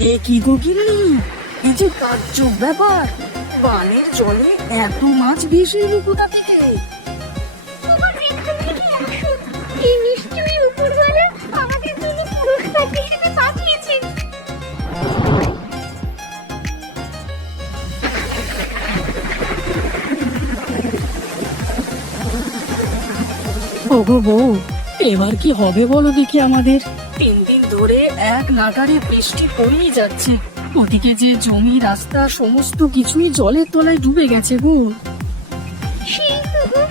এ কি গো গিন্নি, এই যে তাজ্জব ব্যাপার, বানের জলে এত মাছ ভেসে এলো কোথা থেকে? তোমার এখান থেকে আসো, এই নিশ্চয়ই উপরওয়ালা আমাদের জন্য পুরস্কার হিসেবে পাঠিয়েছেন। ওগো বউ, এবার কি হবে বলো দেখি আমাদের? 3 দিন ধরে এক নাগাড়ে বৃষ্টি পড়েই যাচ্ছে, ওদিকে যে জমি রাস্তা সমস্ত কিছুই জলের তলায় ডুবে গেছে গো। সেই তো গো,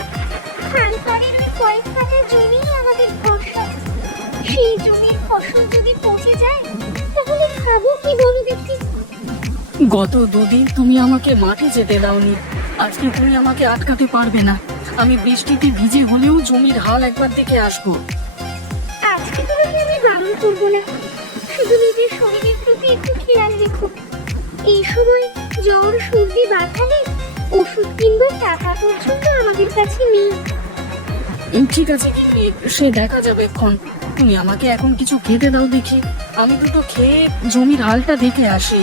খালপাড়ের ওই কয়েক কাঠা জমি আমাদের ভরসা। সেই জমির ফসল যদি পচে যায় তাহলে খাবো কি বলো দেখি? গত 2 দিন তুমি আমাকে মাঠে যেতে দাওনি, আজকে তুমি আমাকে আটকাতে পারবে না। আমি বৃষ্টিতে ভিজে হলেও জমির হাল একবার দেখে আসবো। আজকে তোমাকে আমি বারণ করবো না, শুধু নিজের শরীরের প্রতি একটু খেয়াল রেখো। এই সময় জ্বর সর্দি বাঁধালে ওষুধ কিনবার টাকা পর্যন্ত আমাদের কাছে নেই। ঠিক আছে গিন্নি, সে দেখা যাবে এখন। তুমি আমাকে এখন কিছু খেতে দাও দেখি, আমি দুটো খেয়ে জমির হালটা দেখে আসি।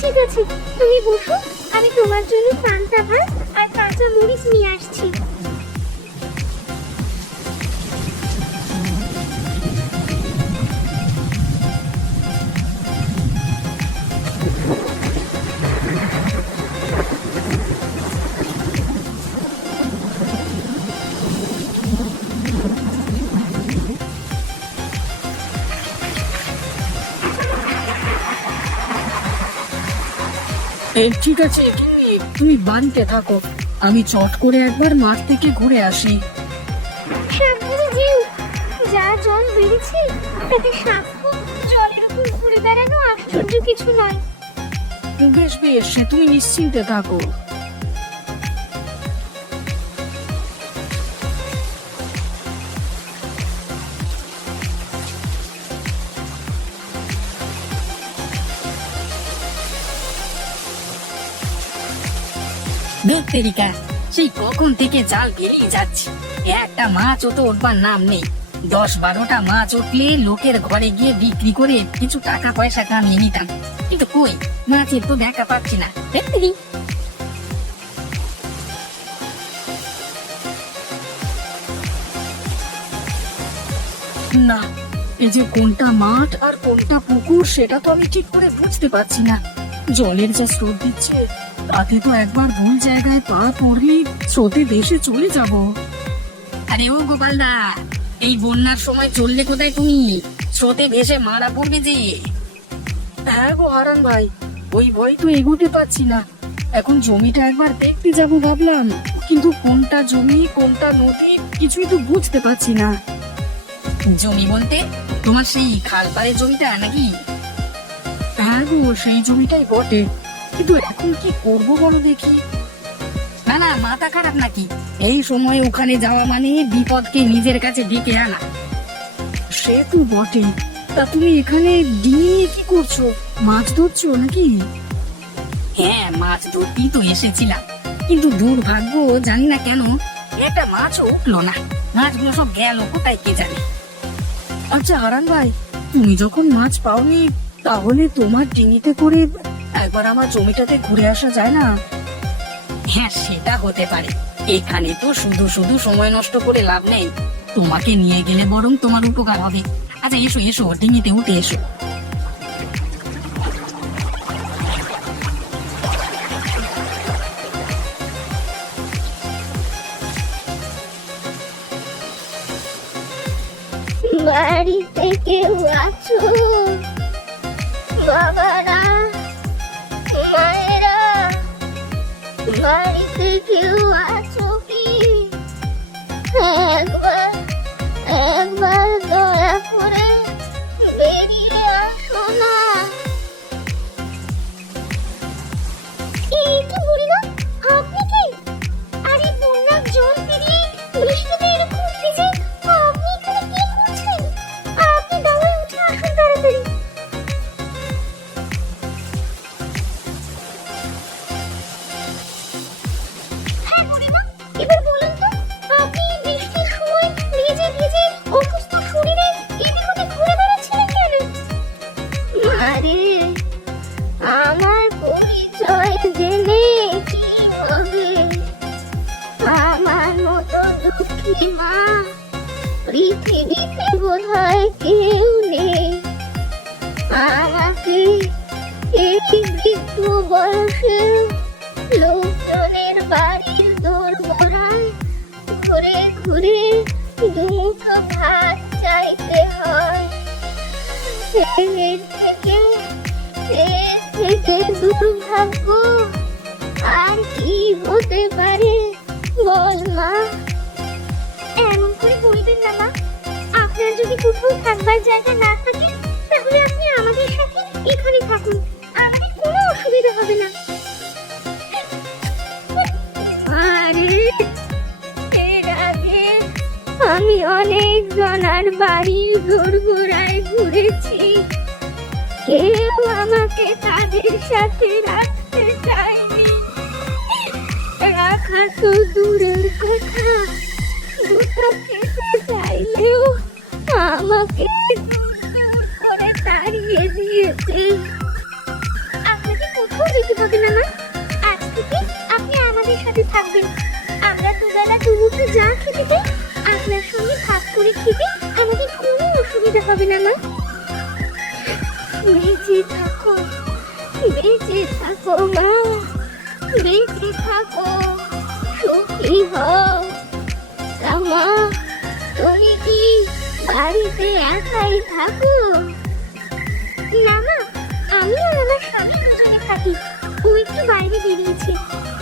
ঠিক আছে, তুমি বসো, আমি তোমার জন্য পান্তা ভাত আর কাঁচা মরিচ নিয়ে আসছি। ঠিক আছে গিন্নি, তুমি বাড়িতে থাকো, আমি চট করে একবার মাঠ থেকে ঘুরে আসি। সাবধানে যেও, যা জল বেড়েছে তাতে সাপ জলের উপর ঘুরে বেড়ানো আশ্চর্য কিছু নয়। বেশ বেশ, সে তুমি নিশ্চিন্তে থাকো। তেরিকা, সেই কখন থেকে জাল বেরিয়ে যাচ্ছে, একটা মাছও তো উঠবার নাম নেই। 10-12টা মাছ উঠলে লোকের ঘরে গিয়ে বিক্রি করে কিছু টাকা পয়সা কামিয়ে নিতাম, কিন্তু কই, মাছের তো দেখা পাচ্ছি না। দেখতেরি না, এই যে কোনটা মাঠ আর কোনটা পুকুর সেটা তো আমি ঠিক করে বুঝতে পারছি না। জলের যা স্রোত দিচ্ছে, তাতে তো একবার ভুল জায়গায় পা পড়লেই স্রোতে ভেসে চলে যাব। আরে ও গোপালদা, এই বন্যার সময় চললে কোথায় তুমি? স্রোতে ভেসে মারা পড়বে যে। হ্যাঁ গো হারান ভাই, ওই ভয় তো এগোতে পারছি না। এখন জমিটা একবার দেখতে যাব ভাবলাম, কিন্তু কোনটা জমি কোনটা নদী কিছুই তো বুঝতে পারছি না। জমি বলতে তোমার সেই খালপাড়ের জমিটা নাকি? হ্যাঁ গো, সেই জমিটাই বটে, কিন্তু এখন কি করবো বলো দেখি। না না, মাথা খারাপ নাকি? এই সময় ওখানে যাওয়া মানে বিপদকে নিজের কাছে ডেকে আনা। সে তো বটে, তা তুমি এখানে ডিঙি নিয়ে কি করছো? মাছ ধরছো নাকি? হ্যাঁ, মাছ ধরতেই তো এসেছিলাম, কিন্তু দুর্ভাগ্য, জানি না কেন একটা মাছ উঠলো না। মাছগুলো সব গেল কোথায় কে জানে। আচ্ছা হারান ভাই, তুমি যখন মাছ পাওনি, তাহলে তোমার ডিঙিতে করে একবার আমার জমিটাতে ঘুরে আসা যায় না? হ্যাঁ, সেটা হতে পারে। এখানে তো শুধু শুধু সময় নষ্ট করে লাভ নেই, তোমাকে নিয়ে গেলে বরং তোমার উপকার হবে। আচ্ছা এসো এসো, ডিঙিতে উঠে এসো। বাড়িতে কেউ আছো? বাবারা, মায়েরা, বাড়িতে কেউ আছো কি? একবার একবার দয়া করে বেরিয়ে আসো না। এই তো বুড়িমা, আপনি কি? আরে বন্যার জল পেরিয়ে বৃষ্টিতে এরকম ভিজে আপনি এখানে কি করছেন? আপনি দাওয়ায় উঠে আসুন তাড়াতাড়ি। আরে আমার পরিচয় জেনে কি হবে? আমার মতো দুঃখী মা পৃথিবীতে বোধহয় কেউ নেই। আমাকে এই বৃদ্ধ বয়সে লোকজনের বাড়ির দোরগোড়ায় ঘুরে ঘুরে দুমুঠো ভাত চাইতে হয়। এর থেকে দুর্ভাগ্য আর কি হতে পারে বল মা? এমন করে বলবেন না মা। আপনার যদি কোথাও থাকবার জায়গা না থাকে তাহলে আপনি আমাদের সাথে এখানে থাকুন, আমাদের কোনো অসুবিধা হবে না। আরে এর আগে আমি অনেক জনার বাড়ির দোরগোড়ায় ঘুরেছি, কেউ আমাকে তাদের সাথে রাখতে চায়নি। রাখা তো দূরের কথা, দুটো খেতে চাইলেও আমাকে দূর দূর করে তাড়িয়ে দিয়েছে। আপনাকে কোথাও যেতে হবে না মা। আজ থেকে আপনি আমাদের সাথে থাকবেন। আমরা দুবেলা দুমুঠো যা খেতে পাই আপনার সঙ্গে ভাগ করে খেতে আমাদের কোনো অসুবিধা হবে না মা। বেঁচে থাকো, বেঁচে থাকো মা, বেঁচে থাকো, সুখী হও। তা মা, তুমি কি বাড়িতে একাই থাকো? না মা, আমি আর আমার স্বামী দুজনে থাকি। ও একটু বাইরে বেরিয়েছে,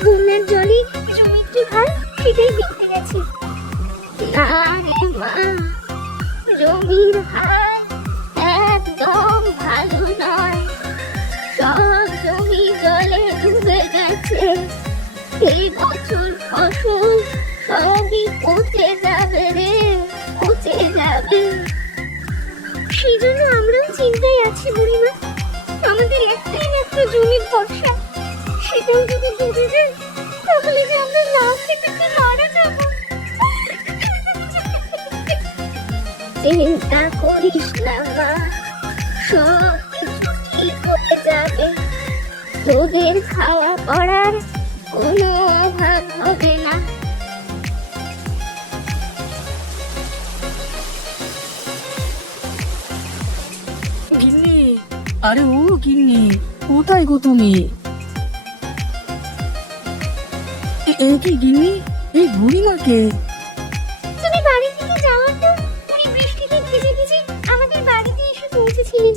বন্যার জলে জমি একটু ভার সেটাই দেখতে গেছে। না রে মা, জমির হাল একদম ভালো নয়। সব জমি জলে ডুবে গেছে। এই বছর ফসল সবই পচে যাবে রে, পচে যাবে। সেই জন্য আমরাও চিন্তায় আছি বুড়িমা। আমাদের একটাই মাত্র জমির ভরসা, সেটাও যদি ডুবে যায় তাহলে যে আমরা না খেতে পেয়ে মারা যাবো। চিন্তা করিস না মা, সব কিছু ঠিক হয়ে যাবে। তোদের খাওয়া পড়ার কোনো অভাব হবে না। গিন্নি, আরে ও গিন্নি, কোথায় গো তুমি? এই কি গিন্নি, এই বুড়িমাকে? তুমি বাড়ি থেকে যাওয়ার পর উনি বৃষ্টিতে ভিজে ভিজে আমাদের বাড়িতে এসে পৌঁছেছিলেন।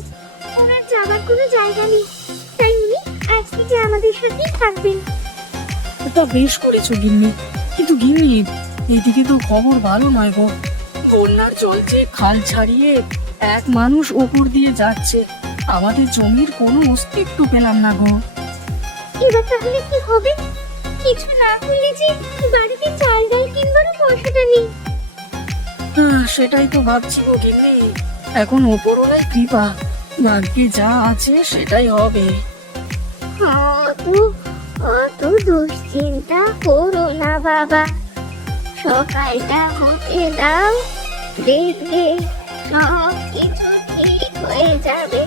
ওনার যাবার কোনো জায়গা নেই, তাই উনি আজ থেকে আমাদের সাথেই থাকবেন। তা বেশ করেছো গিন্নি, কিন্তু গিন্নি এদিকে তো খবর ভালো নয় গো। বন্যার চলছে, খাল ছাড়িয়ে এক মানুষ ওপর দিয়ে যাচ্ছে। আমাদের জমির কোনো অস্তিত্ব পেলাম না গো। এবার তাহলে কি হবে? কিছু না করলে যে বাড়িতে চাল ডাল কিনবারও পয়সাটা নেই। সেটাই তো ভাবছি গো গিন্নি, এখন ওপরওয়ালার কৃপা, ভাগ্যে যা আছে সেটাই হবে। অত দুশ্চিন্তা করো না বাবা, সকালটা হতে দাও, দেখবে সব কিছু ঠিক হয়ে যাবে।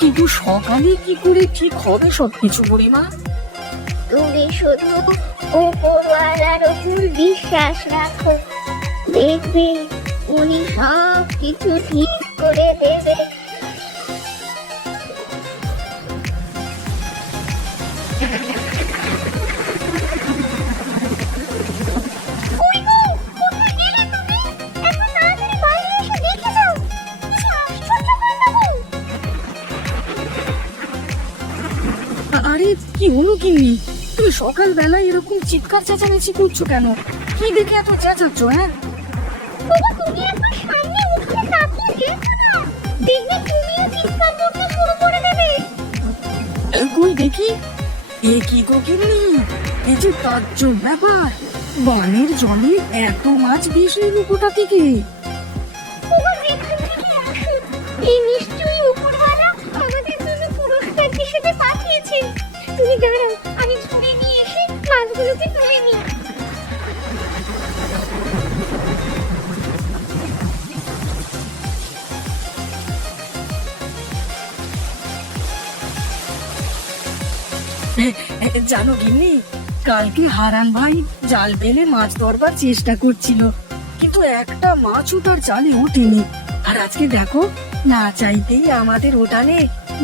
কিন্তু সকালে কি করে ঠিক হবে সবকিছু বুড়িমা? তুমি শুধু উপরওয়ালার উপর বিশ্বাস রাখো, দেখবে উনি সব কিছু ঠিক করে দেবে। আরে কি হলো গিন্নি, তুমি সকালবেলায় এরকম চিৎকার চেঁচামেচি করছো কেন? কি দেখে এত চেঁচাচ্ছ? হ্যাঁ বাবা, তুমি একবার সামনে উঠে তাকিয়ে দেখবে তুমিও চিৎকার করতে শুরু করে দেবে। কই দেখি। এ কি গো গিন্নি, এই যে তাজ্জব ব্যাপার, বানের জলে এত মাছ ভেসে এলো কোথা থেকে? বাবা, যেখান থেকে আসুন, এই নিশ্চয়ই উপরওয়ালা আমাদের জন্য পুরস্কার হিসেবে পাঠিয়েছেন। তুমি দাঁড়াও, আমি ঝুড়ি নিয়ে এসে মাছগুলোকে তুলে নিই। জানো গিন্নি, কালকে হারান ভাই জাল ফেলে মাছ ধরবার চেষ্টা করছিল, কিন্তু একটা মাছও তার জালে ওঠেনি। আর আজকে দেখো, না চাইতেই আমাদের উঠানে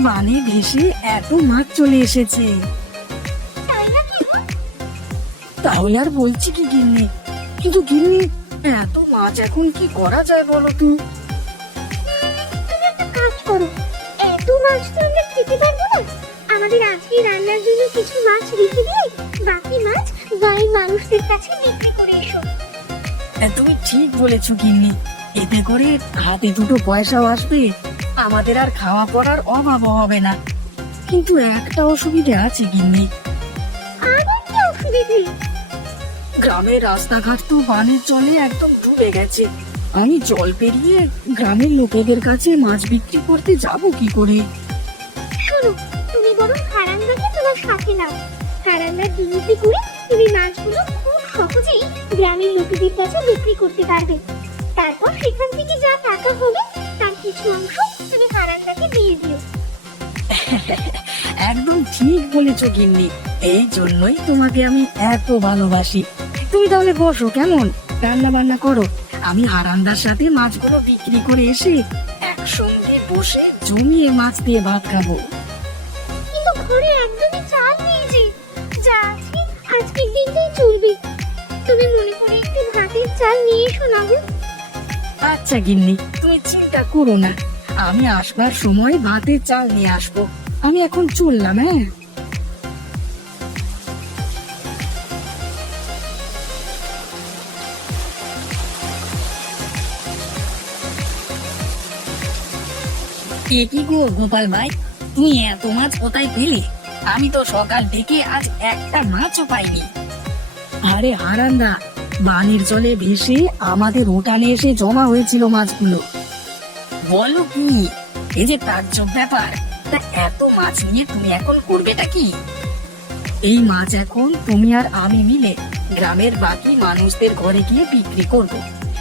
বানে ভেসে এত মাছ চলে এসেছে। তাই নাকি? তাহলে আর বলছি কি গিন্নি, কিন্তু গিন্নি এত মাছ এখন কি করা যায় বলো তো? তুমি একটা কাজ করো, এত মাছ তো আমরা খেতে পারবো না। আমাদের আজকে রান্নার জন্য কিছু মাছ রেখে দিয়ে বাকি মাছ গাঁয়ের মানুষদের কাছে বিক্রি করে এসো। তুমি ঠিক বলেছো গিন্নি, এতে করে হাতে দুটো পয়সাও আসবে, আমাদের আর খাওয়া পড়ার অভাবও হবে না। কিন্তু একটা অসুবিধা আছে গিন্নি, আবার কি অসুবিধে? গ্রামের রাস্তাঘাট তো বানের জলে একদম ডুবে গেছে। আমি জল পেরিয়ে গ্রামের লোকেদের কাছে মাছ বিক্রি করতে যাব কি করে? শোনো, তুমি বরং হারান্দাকে তোমার সাথে নাও। হারান্দার ডিঙিতে করে তুমি মাছগুলো খুব সহজেই গ্রামের লোকেদের কাছে বিক্রি করতে পারবে। তারপর সেখান থেকে যা টাকা হবে তার কিছু অংশ তুমি হারান্দাকে দিয়ে দিও। একদম ঠিক বলেছো গিন্নি, এই জন্যই তোমাকে আমি এত ভালোবাসি। তুমি তাহলে বসো, কেমন? রান্না বান্না করো, আমি হারান্দার সাথে মাছগুলো বিক্রি করে এসে একসঙ্গে বসে জমিয়ে মাছ দিয়ে ভাত খাবো। কিন্তু ঘরে একদমই চাল নেই যে, যা আছে আজকের দিনটাই চলবে। তুমি মনে করে একটু ভাতের চাল নিয়ে এসো না গো। আচ্ছা গিন্নি, তুমি চিন্তা করো না, আমি আসবার সময় ভাতের চাল নিয়ে আসবো। আমি এখন চললাম। হ্যাঁ, কি গো গোপাল ভাই, তুমি এত মাছ কোথায় পেলে? আমি তো সকাল থেকে আজ একটা মাছও পাইনি। আরে হারান্দা, বানের জলে ভেসে আমাদের উঠানে এসে জমা হয়েছিল মাছগুলো। বলো কি? এই যে তাজ্জব ব্যাপার, তা এত মাছ নিয়ে তুমি এখন করবেটা কি? এই মাছ এখন তুমি আর আমি মিলে গ্রামের বাকি মানুষদের ঘরে গিয়ে বিক্রি করব।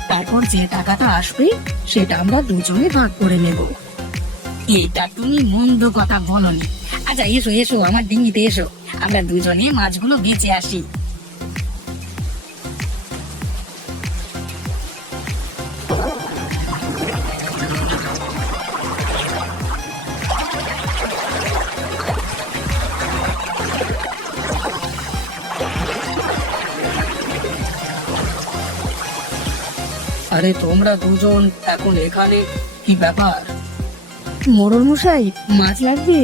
তারপর যে টাকাটা আসবে সেটা আমরা দুজনে ভাগ করে নেব। এটা তুমি মন্দ কথা বলনি। আচ্ছা এসো এসো, আমার ডিঙিতে এসো, আমরা দুজনে মাছগুলো বেচে আসি। আরে তোমরা দুজন এখন এখানে, কি ব্যাপার? মোড়ল মশাই, মাছ লাগবে,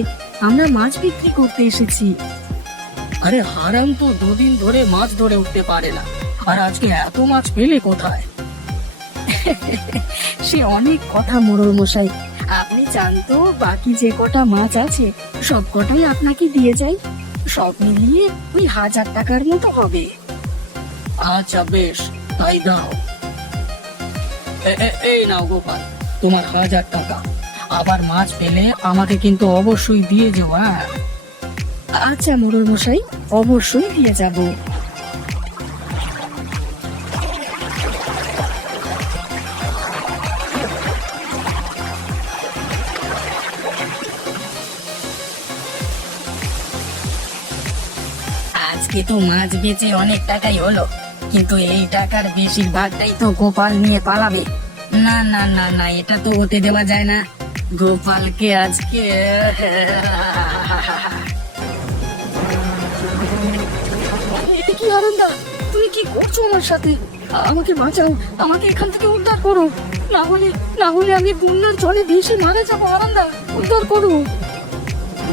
আমরা মাছ বিক্রি করতে এসেছি। আরে হারাম তো দুদিন ধরে মাছ ধরে উঠতে পারে না, আর আজকে এত মাছ পেলে কোথায়? সে অনেক কথা মোড়ল মশাই, আপনি চান তো বাকি যে কটা মাছ আছে সব কটাই আপনাকে দিয়ে যাই, সব মিলিয়ে ওই 1000 টাকার মতো হবে। আচ্ছা বেশ, তাই দাও। এই নাও গোপাল, তোমার 1000 টাকা। আবার মাছ পেলে আমাকে কিন্তু অবশ্যই দিয়ে যাও। আচ্ছা মোড়ল মশাই, অবশ্যই দিয়ে যাব। আজকে তো মাছ বেচে অনেক টাকাই হলো, কিন্তু এই টাকার বেশিরভাগটাই তো গোপাল নিয়ে পালাবে। না না না না, এটা তো হতে দেওয়া যায় না। গোপালকে আজকে কি হারান্দা, তুমি কি করছো আমার সাথে? আমাকে বাঁচাও, আমাকে এখান থেকে উদ্ধার করো, না হলে আমি বন্যার জলে ভেসে মারা যাবো। হারান্দা, উদ্ধার করো।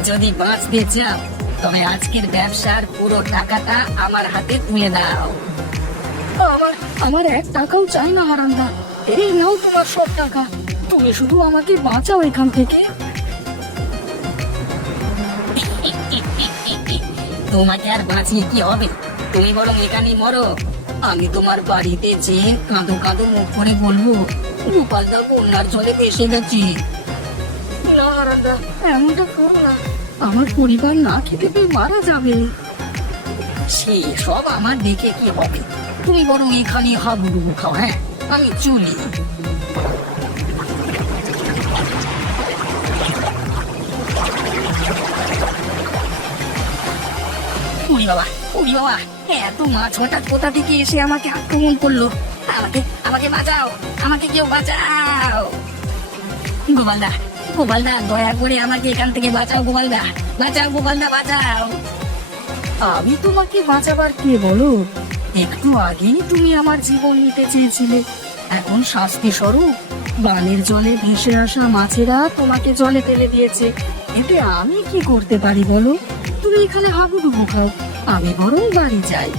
যদি বাঁচতে চাও তবে আজকের ব্যবসার পুরো টাকাটা আমার হাতে তুলে দাও। আমার 1 টাকাও চাই না হারান্দা, এই নাও তোমার সব টাকা, তুমি শুধু আমাকে বাঁচাও এখান থেকে। তোমাকে আর বাঁচিয়ে কি হবে, তুমি বরং এখানেই মরো। আমি তোমার বাড়িতে যেয়ে কাঁদো কাঁদো মুখ করে বলবো গোপালদা বন্যার জলে ভেসে গেছি। না হারান্দা, এমনটা করো না, আমার পরিবার না খেতে পেয়ে মারা যাবে। সে সব আমার দেখে কি হবে, তুমি বরং এখানে হাবুডুবু খাও। হ্যাঁ, আমি চলি। ওরে বাবা, ওরে বাবা, এত মাছ হঠাৎ কোথা থেকে এসে আমাকে আক্রমণ করলো। আমাকে আমাকে বাঁচাও, আমাকে কেউ বাঁচাও। গোপালদা, গোপালদা, দয়া করে আমাকে এখান থেকে বাঁচাও। গোপালদা, বাঁচাও। গোপালদা, বাঁচাও। আমি তোমাকে বাঁচাবার কে বলো? একটু আগেই তুমি আমার জীবন নিতে চেয়েছিলে। এখন শাস্তি স্বরূপ বানের জলে ভেসে আসা মাছেরা তোমাকে জলে ফেলে দিয়েছে। এতে আমি কি করতে পারি বলো? তুমি এখানে হাবুডুবু খাও, আমি বরং বাড়ি যাই।